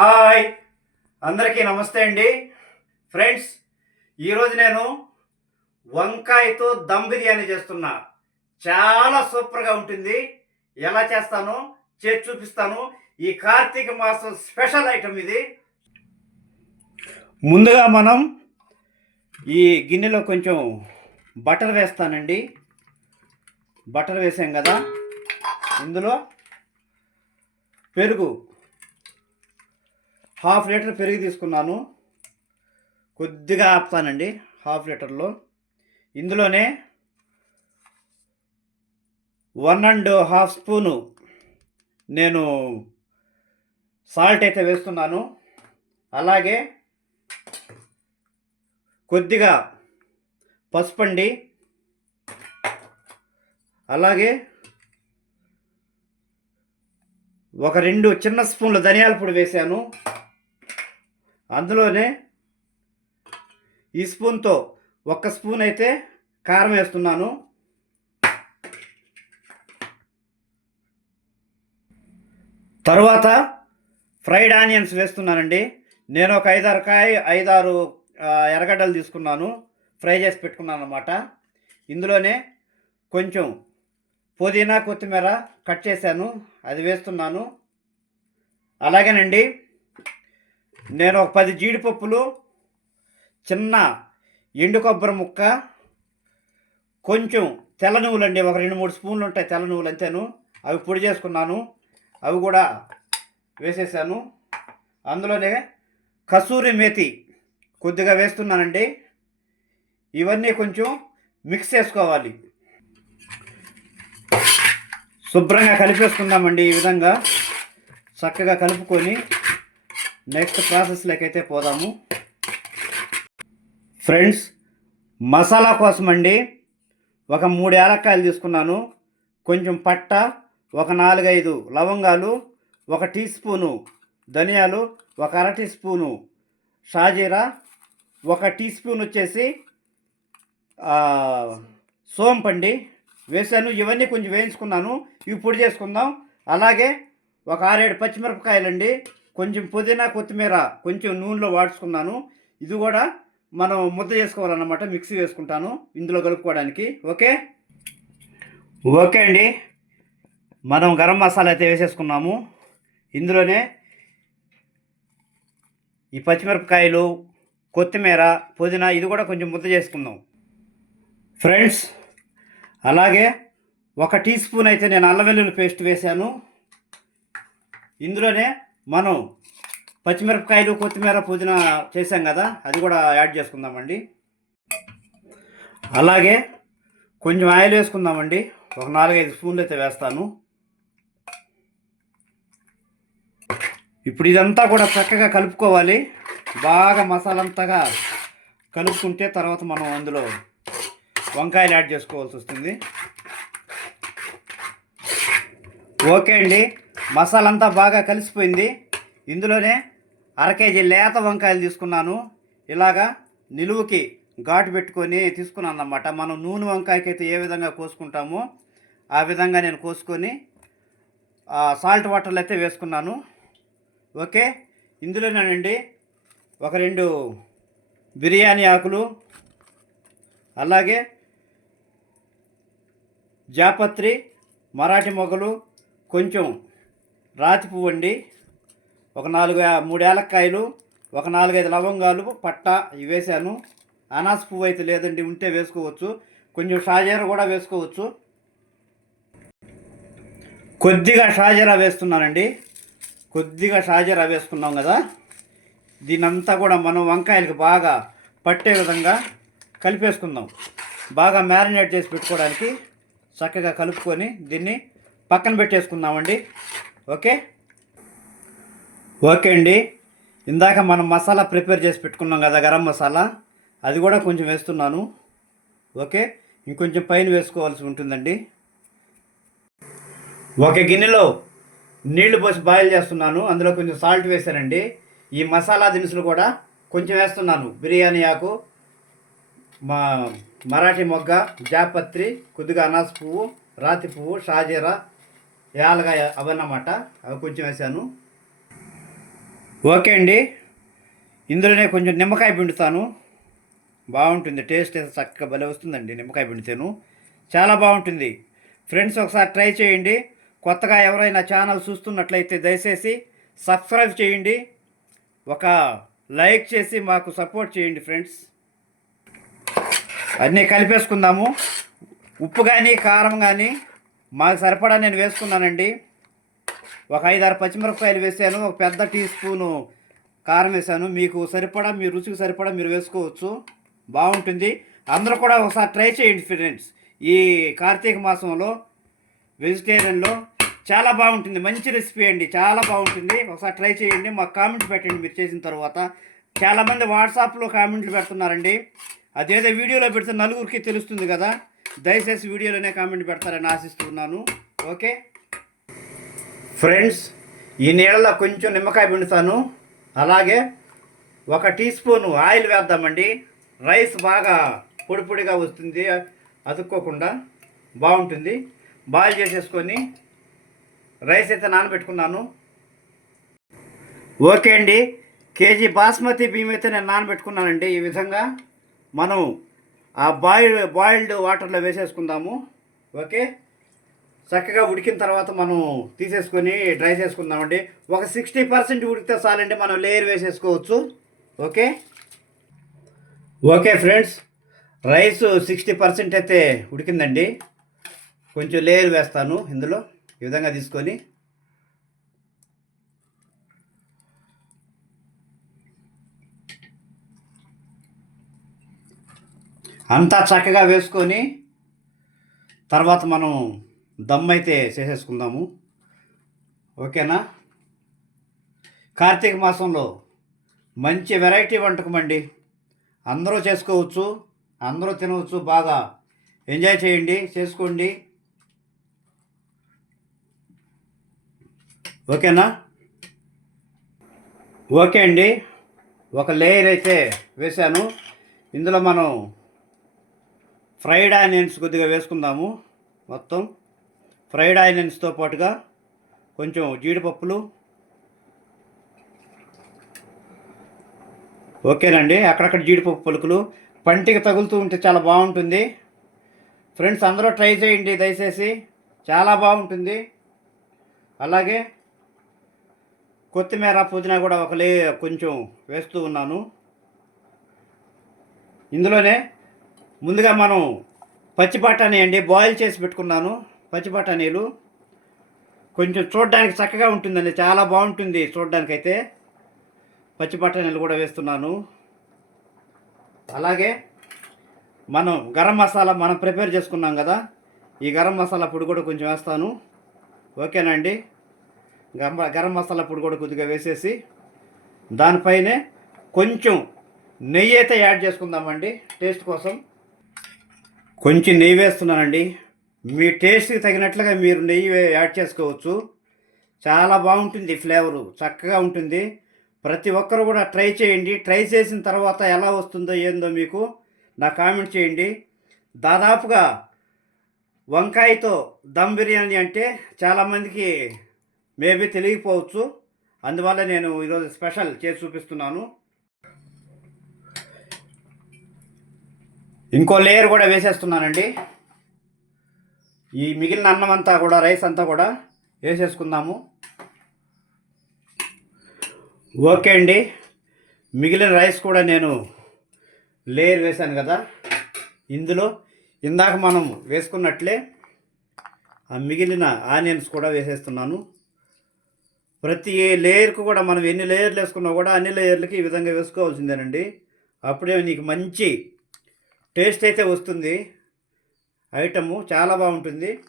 Hi. అందరికీ నమస్తే అండి. ఫ్రెండ్స్ ఈరోజు నేను వంకాయతో దమ్ బిర్యానీ చేస్తున్నా. చాలా సూపర్గా ఉంటుంది. ఎలా చేస్తాను? చేసి చూపిస్తాను. ఈ కార్తీక మాసం స్పెషల్ ఐటమ్ ఇది. ముందుగా మనం ఈ గిన్నెలో కొంచెం బటర్ వేస్తానండి. బటర్ వేసాం కదా. ఇందులో పెరుగు హాఫ్ లీటర్ పెరుగు తీసుకున్నాను. కొద్దిగా ఆపుతానండి హాఫ్ లీటర్లో. ఇందులోనే వన్ అండ్ హాఫ్ స్పూను నేను సాల్ట్ అయితే వేస్తున్నాను. అలాగే కొద్దిగా పసుపండి అలాగే ఒక రెండు చిన్న స్పూన్లు ధనియాల పొడి వేశాను అందులోనే ఈ స్పూన్తో ఒక్క స్పూన్ అయితే కారం వేస్తున్నాను. తరువాత ఫ్రైడ్ ఆనియన్స్ వేస్తున్నానండి. నేను ఒక ఐదారు కాయ ఐదారు ఎర్రగడ్డలు తీసుకున్నాను. ఫ్రై చేసి పెట్టుకున్నాను అనమాట ఇందులోనే కొంచెం పుదీనా కొత్తిమీర కట్ చేశాను. అది వేస్తున్నాను. అలాగేనండి. నేను ఒక పది జీడిపప్పులు చిన్న ఎండు కొబ్బరి ముక్క కొంచెం తెల్ల నువ్వులు అండి ఒక రెండు మూడు స్పూన్లు ఉంటాయి తెల్ల నువ్వులు అంతేను. అవి పొడి చేసుకున్నాను. అవి కూడా వేసేసాను. అందులోనే కసూరి మేతి కొద్దిగా వేస్తున్నానండి. ఇవన్నీ కొంచెం మిక్స్ చేసుకోవాలి. శుభ్రంగా కలిపేసుకుందామండి ఈ విధంగా. చక్కగా కలుపుకొని నెక్స్ట్ ప్రాసెస్లోకి అయితే పోదాము. ఫ్రెండ్స్ మసాలా కోసం అండి ఒక మూడు ఏలక్కాయలు తీసుకున్నాను. కొంచెం పట్ట ఒక నాలుగైదు లవంగాలు ఒక టీ స్పూను ధనియాలు ఒక అర టీ స్పూను షాజీరా ఒక టీ స్పూన్ వచ్చేసి సోంపండి వేసాను. ఇవన్నీ కొంచెం వేయించుకున్నాను. ఇవి పొడి చేసుకుందాం. అలాగే ఒక ఆరేడు పచ్చిమిరపకాయలండి. కొంచెం పుదీనా కొత్తిమీర కొంచెం నూనెలో వాడుచుకున్నాను. ఇది కూడా మనం ముద్ద చేసుకోవాలన్నమాట మిక్సీ వేసుకుంటాను ఇందులో కలుపుకోవడానికి. ఓకే? ఓకే అండి. మనం గరం మసాలా అయితే వేసేసుకున్నాము. ఇందులోనే ఈ పచ్చిమిరపకాయలు కొత్తిమీర పుదీనా ఇది కూడా కొంచెం ముద్ద చేసుకుందాం. ఫ్రెండ్స్ అలాగే ఒక టీ స్పూన్ అయితే నేను అల్లం వెల్లుల్లి పేస్ట్ వేశాను ఇందులోనే మనం పచ్చిమిరపకాయలు కొత్తిమీర పుదీనా చేసాం కదా అది కూడా యాడ్ చేసుకుందామండి. అలాగే కొంచెం ఆయిల్ వేసుకుందామండి. ఒక నాలుగైదు స్పూన్లు అయితే వేస్తాను. ఇప్పుడు ఇదంతా కూడా చక్కగా కలుపుకోవాలి. బాగా మసాలంతగా కలుపుకుంటే తర్వాత మనం అందులో వంకాయలు యాడ్ చేసుకోవాల్సి వస్తుంది. ఓకే అండి. మసాలా అంతా బాగా కలిసిపోయింది. ఇందులోనే అర కేజీ లేత వంకాయలు తీసుకున్నాను. ఇలాగా నిలువుకి ఘాటు పెట్టుకొని తీసుకున్నాను అన్నమాట. మనం నూనె వంకాయకి అయితే ఏ విధంగా కోసుకుంటామో ఆ విధంగా నేను కోసుకొని ఆ, సాల్ట్ వాటర్లు అయితే వేసుకున్నాను. ఓకే ఇందులోనేనండి ఒక రెండు బిర్యానీ ఆకులు అలాగే జాపత్రి మరాఠీ మొగలు కొంచెం రాతి పువ్వు అండి. ఒక నాలుగు మూడు ఏలక్కాయలు ఒక నాలుగైదు లవంగాలు పట్ట ఇవి వేసాను అనాస పువ్వు అయితే లేదండి ఉంటే వేసుకోవచ్చు. కొంచెం షాజీరా కూడా వేసుకోవచ్చు. కొద్దిగా షాజీరా వేస్తున్నానండి. కొద్దిగా షాజీరా వేసుకున్నాం కదా. దీనంతా కూడా మనం వంకాయలకి బాగా పట్టే విధంగా కలిపేసుకుందాం. బాగా మ్యారినేట్ చేసి పెట్టుకోవడానికి చక్కగా కలుపుకొని దీన్ని పక్కన పెట్టేసుకుందామండి. ఓకే? ఓకే అండి. ఇందాక మనం మసాలా ప్రిపేర్ చేసి పెట్టుకున్నాం కదా గరం మసాలా. అది కూడా కొంచెం వేస్తున్నాను. ఓకే? ఇంకొంచెం పైన వేసుకోవాల్సి ఉంటుందండి. ఒక గిన్నెలో నీళ్ళు పోసి బాయిల్ చేస్తున్నాను. అందులో కొంచెం సాల్ట్ వేసానండి ఈ మసాలా దినుసులు కూడా కొంచెం వేస్తున్నాను. బిర్యానీ ఆకు మా మరాఠీ మొగ్గ జాపత్రి కొద్దిగా అనాస పువ్వు రాతి పువ్వు షాజీరా యాలగాయ అవన్నమాట. అవి కొంచెం వేసాను ఓకే అండి. ఇందులోనే కొంచెం నిమ్మకాయ పిండుతాను. బాగుంటుంది. టేస్ట్ అయితే చక్కగా భలే వస్తుందండి నిమ్మకాయ పిండితేను. చాలా బాగుంటుంది. ఫ్రెండ్స్ ఒకసారి ట్రై చేయండి. కొత్తగా ఎవరైనా ఛానల్ చూస్తున్నట్లయితే దయచేసి సబ్స్క్రైబ్ చేయండి. ఒక లైక్ చేసి మాకు సపోర్ట్ చేయండి ఫ్రెండ్స్. అన్నీ కలిపేసుకుందాము. ఉప్పు కానీ కారం కానీ మాకు సరిపడా నేను వేసుకున్నానండి. ఒక ఐదారు పచ్చిమిరపకాయలు వేసాను ఒక పెద్ద టీ స్పూను కారం వేసాను. మీకు సరిపడా మీ రుచికి సరిపడా మీరు వేసుకోవచ్చు. బాగుంటుంది. అందరూ కూడా ఒకసారి ట్రై చేయండి ఫ్రెండ్స్. ఈ కార్తీక మాసంలో వెజిటేరియన్లో చాలా బాగుంటుంది. మంచి రెసిపీ అండి. చాలా బాగుంటుంది. ఒకసారి ట్రై చేయండి. మాకు కామెంట్ పెట్టండి మీరు చేసిన తర్వాత. చాలామంది వాట్సాప్లో కామెంట్లు పెడుతున్నారండి. అదేదో వీడియోలో పెడితే నలుగురికి తెలుస్తుంది కదా. దయచేసి వీడియోలోనే కామెంట్ పెడతారని ఆశిస్తున్నాను. ఓకే ఫ్రెండ్స్ ఈ నీళ్ళలో కొంచెం నిమ్మకాయ పిండుతాను. అలాగే ఒక టీ స్పూన్ ఆయిల్ వేద్దామండి. రైస్ బాగా పొడి పొడిగా వస్తుంది. అతుక్కోకుండా బాగుంటుంది. బాయిల్ చేసేసుకొని రైస్ అయితే నానబెట్టుకున్నాను. ఓకే అండి. కేజీ బాస్మతి బియ్యం అయితే నేను నానబెట్టుకున్నానండి. ఈ విధంగా మనం ఆ బాయిల్ బాయిల్డ్ వాటర్లో వేసేసుకుందాము. ఓకే? చక్కగా ఉడికిన తర్వాత మనం తీసేసుకొని డ్రై చేసుకుందామండి. ఒక సిక్స్టీ పర్సెంట్ ఉడికితే చాలండి మనం లేయర్ వేసేసుకోవచ్చు. Okay? Okay friends rice sixty percent అయితే ఉడికిందండి. కొంచెం లేయర్ వేస్తాను ఇందులో. ఈ విధంగా తీసుకొని అంతా చక్కగా వేసుకొని తర్వాత మనం దమ్ అయితే చేసేసుకుందాము. ఓకేనా? కార్తీక మాసంలో మంచి వెరైటీ వంటకం అండి. అందరూ చేసుకోవచ్చు అందరూ తినవచ్చు బాగా ఎంజాయ్ చేయండి చేసుకోండి. ఓకేనా? ఓకే అండి. ఒక లేయర్ అయితే వేశాను. ఇందులో మనం ఫ్రైడ్ ఆనియన్స్ కొద్దిగా వేసుకుందాము మొత్తం. ఫ్రైడ్ ఆనియన్స్తో పాటుగా కొంచెం జీడిపప్పులు. ఓకేనండి అక్కడక్కడ జీడిపప్పు పలుకులు. పంటికి తగులుతూ ఉంటే చాలా బాగుంటుంది. ఫ్రెండ్స్ అందరూ ట్రై చేయండి దయచేసి. చాలా బాగుంటుంది. అలాగే కొత్తిమీర పుదీనా కూడా ఒక లే కొంచెం వేస్తూ ఉన్నాను. ఇందులోనే ముందుగా మనం పచ్చి బఠానీ అండి బాయిల్ చేసి పెట్టుకున్నాను. పచ్చి బఠానీలు కొంచెం చూడడానికి చక్కగా ఉంటుందండి చాలా బాగుంటుంది చూడడానికైతే. పచ్చి బఠానీలు కూడా వేస్తున్నాను. అలాగే మనం గరం మసాలా మనం ప్రిపేర్ చేసుకున్నాం కదా ఈ గరం మసాలా పొడి కూడా కొంచెం వేస్తాను. ఓకేనండి? గరం గరం మసాలా పొడి కూడా కొద్దిగా వేసేసి దానిపైనే కొంచెం నెయ్యి అయితే యాడ్ చేసుకుందామండి టేస్ట్ కోసం. కొంచెం నెయ్యి వేస్తున్నానండి. మీ టేస్ట్కి తగినట్లుగా మీరు నెయ్యి యాడ్ చేసుకోవచ్చు. చాలా బాగుంటుంది ఫ్లేవరు చక్కగా ఉంటుంది. ప్రతి ఒక్కరు కూడా ట్రై చేయండి. ట్రై చేసిన తర్వాత ఎలా వస్తుందో ఏందో మీకు నా కామెంట్ చేయండి. దాదాపుగా వంకాయతో దమ్ బిర్యానీ అంటే చాలామందికి మేబీ తెలియకపోవచ్చు. అందువల్ల నేను ఈరోజు స్పెషల్ చేసి చూపిస్తున్నాను. ఇంకో లేయర్ కూడా వేసేస్తున్నానండి. ఈ మిగిలిన అన్నం అంతా కూడా రైస్ అంతా కూడా వేసేసుకుందాము. ఓకే అండి. మిగిలిన రైస్ కూడా నేను లేయర్ వేశాను కదా. ఇందులో ఇందాక మనం వేసుకున్నట్లే ఆ మిగిలిన ఆనియన్స్ కూడా వేసేస్తున్నాను. ప్రతి లేయర్కు కూడా మనం ఎన్ని లేయర్లు వేసుకున్నా కూడా అన్ని లేయర్లకి ఈ విధంగా వేసుకోవాల్సిందేనండి. అప్పుడే నీకు మంచి టేస్ట్ అయితే వస్తుంది. ఐటము చాలా బాగుంటుంది.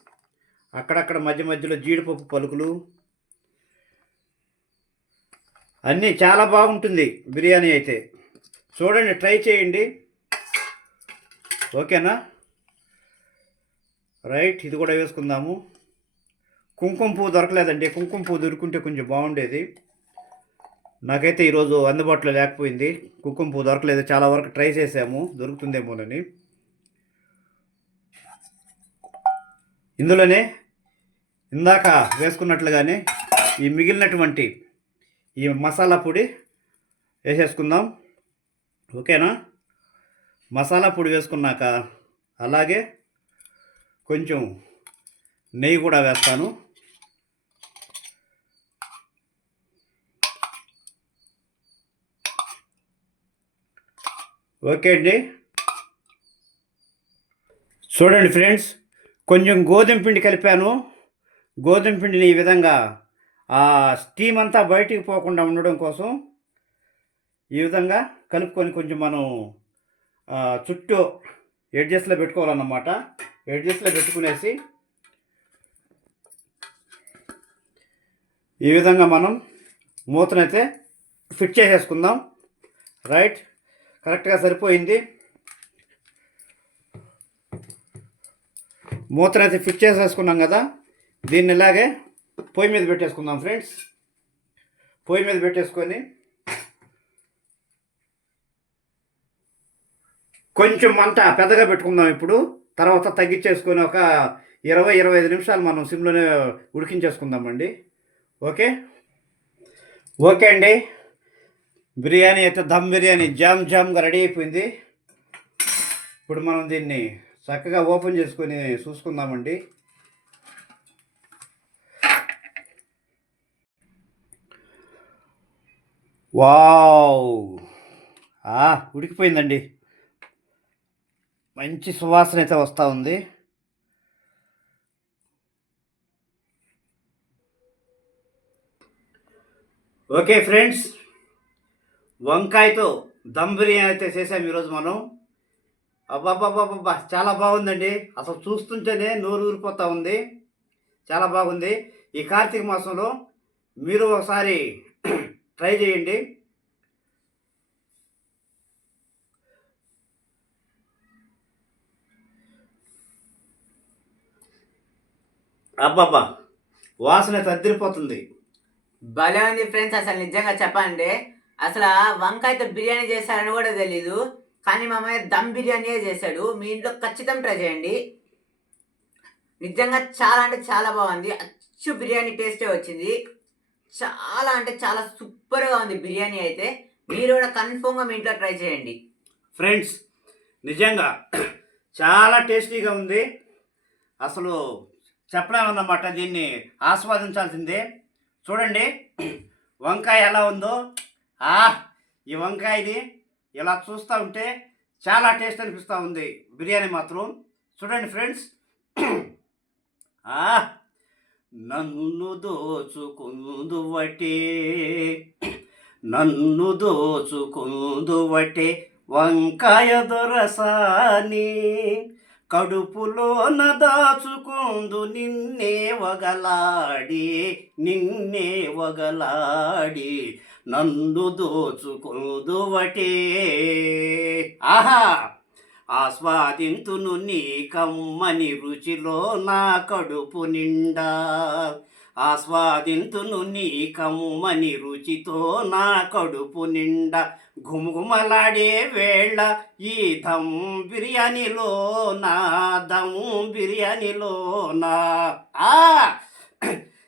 అక్కడక్కడ మధ్య మధ్యలో జీడిపప్పు పలుకులు. అన్నీ చాలా బాగుంటుంది బిర్యానీ అయితే. చూడండి ట్రై చేయండి. ఓకేనా? రైట్ ఇది కూడా వేసుకుందాము. కుంకుమ పువ్వు దొరకలేదండి. కుంకుమ పువ్వు దొరుకుంటే కొంచెం బాగుండేది. నాకైతే ఈరోజు అందుబాటులో లేకపోయింది. కుంకుమ పువ్వు దొరకలేదు. చాలా వరకు ట్రై చేసాము దొరుకుతుందేమోనని. ఇందులోనే ఇందాక వేసుకున్నట్లుగానే ఈ మిగిలినటువంటి ఈ మసాలా పొడి వేసేసుకుందాం. ఓకేనా? మసాలా పొడి వేసుకున్నాక అలాగే కొంచెం నెయ్యి కూడా వేస్తాను. ఓకే అండి. చూడండి ఫ్రెండ్స్ కొంచెం గోధుమ పిండి కలిపాను. గోధుమ పిండిని ఈ విధంగా ఆ స్టీమ్ అంతా బయటికి పోకుండా ఉండడం కోసం ఈ విధంగా కలుపుకొని కొంచెం మనం చుట్టూ ఎడ్జెస్లో పెట్టుకోవాలన్నమాట. ఎడ్జెస్లో పెట్టుకునేసి ఈ విధంగా మనం మూతనైతే ఫిట్ చేసేసుకుందాం. రైట్? కరెక్ట్గా సరిపోయింది. మూతనైతే ఫిక్స్ చేసేసుకున్నాం కదా దీన్ని ఇలాగే పొయ్యి మీద పెట్టేసుకుందాం ఫ్రెండ్స్. పొయ్యి మీద పెట్టేసుకొని కొంచెం మంట పెద్దగా పెట్టుకుందాం ఇప్పుడు తర్వాత తగ్గించేసుకొని ఒక ఇరవై ఇరవై ఐదు నిమిషాలు మనం సిమ్లోనే ఉడికించేసుకుందామండి. ఓకే? ఓకే అండి. బిర్యానీ అయితే దమ్ బిర్యానీ జామ్ జామ్గా రెడీ అయిపోయింది. ఇప్పుడు మనం దీన్ని చక్కగా ఓపెన్ చేసుకొని చూసుకుందామండి. వావ్! ఉడికిపోయిందండి. మంచి సువాసన అయితే వస్తూ ఉంది. ఓకే ఫ్రెండ్స్ వంకాయతో దమ్ బిర్యానీ అయితే చేసాం ఈరోజు మనం. అబ్బాబ్బాబ్బా చాలా బాగుందండి. అసలు చూస్తుంటేనే నోరు ఊరిపోతూ ఉంది. చాలా బాగుంది. ఈ కార్తీక మాసంలో మీరు ఒకసారి ట్రై చేయండి. అబ్బాబ్బా వాసన అయితే భలే ఉంది ఫ్రెండ్స్ అసలు నిజంగా చెప్పండి అసలు ఆ వంకాయతో బిర్యానీ చేశారని కూడా తెలీదు. కానీ మా అమ్మాయి దమ్ బిర్యానీయే చేశాడు. మీ ఇంట్లో ఖచ్చితంగా ట్రై చేయండి. నిజంగా చాలా అంటే చాలా బాగుంది. అచ్చు బిర్యానీ టేస్టే వచ్చింది. చాలా అంటే చాలా సూపర్గా ఉంది బిర్యానీ అయితే. మీరు కూడా కన్ఫర్మ్గా మీ ఇంట్లో ట్రై చేయండి. ఫ్రెండ్స్ నిజంగా చాలా టేస్టీగా ఉంది. అసలు చెప్పలేమన్నమాట దీన్ని ఆస్వాదించాల్సిందే. చూడండి వంకాయ ఎలా ఉందో. ఆ ఈ వంకాయని ఇలా చూస్తూ ఉంటే చాలా టేస్ట్ అనిపిస్తూ ఉంది. బిర్యానీ మాత్రం. చూడండి ఫ్రెండ్స్. ఆ నన్ను దోచుకుందువటే నన్ను దోచుకుందువటే వంకాయ దొరసాని. కడుపులోన దాచుకుందు నిన్నే వగలాడి. నిన్నే వగలాడి. నన్ను దోచుకుందువటే. ఆహా! ఆస్వాదింతును నీ కమ్మని రుచిలో నా కడుపు నిండా. ఆస్వాదింతును నీ కమ్మని రుచితో నా కడుపు నిండా. ఘుమఘుమలాడే వేళ ఈ దమ్ బిర్యానీలో నా దమ్ బిర్యానీలో నా. ఆ!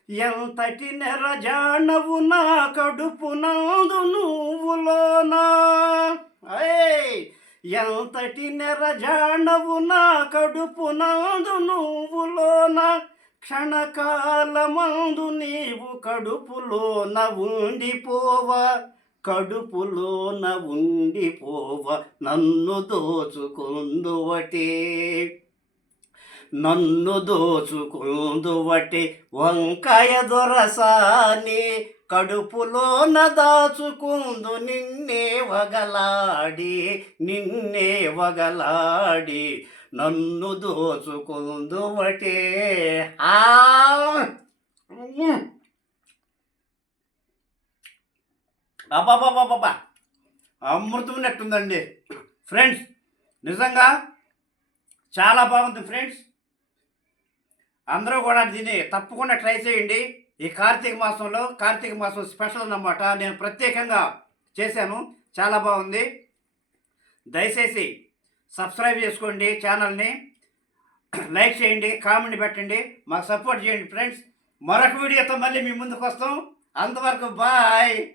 ఎంతటి నెరజానవు నా కడుపు నందు నువ్వులోనా? ఏయ్ ఎంతటి నెరజానవు నా కడుపు నందు నువ్వులోనా? క్షణకాలమందు నీవు కడుపులోన ఉండిపోవా? కడుపులోన ఉండిపోవ? నన్ను దోచుకుందువటే. నన్ను దోచుకుందువటి వంకాయ దొరసాని కడుపులోన దాచుకుందు నిన్నే వగలాడి నిన్నే వగలాడి నన్ను దోచుకుందువటే ఆ! అబ్బాబాబాబా అమృతం ఉన్నట్టుందండి ఫ్రెండ్స్ నిజంగా చాలా బాగుంది ఫ్రెండ్స్. అందరూ కూడా దీన్ని తప్పకుండా ట్రై చేయండి. ఈ కార్తీక మాసంలో కార్తీక మాసం స్పెషల్ అన్నమాట. నేను ప్రత్యేకంగా చేశాను. చాలా బాగుంది. దయచేసి సబ్స్క్రైబ్ చేసుకోండి ఛానల్ని. లైక్ చేయండి కామెంట్ పెట్టండి. మాకు సపోర్ట్ చేయండి ఫ్రెండ్స్. మరొక వీడియోతో మళ్ళీ మీ ముందుకు వస్తాం. అంతవరకు బాయ్.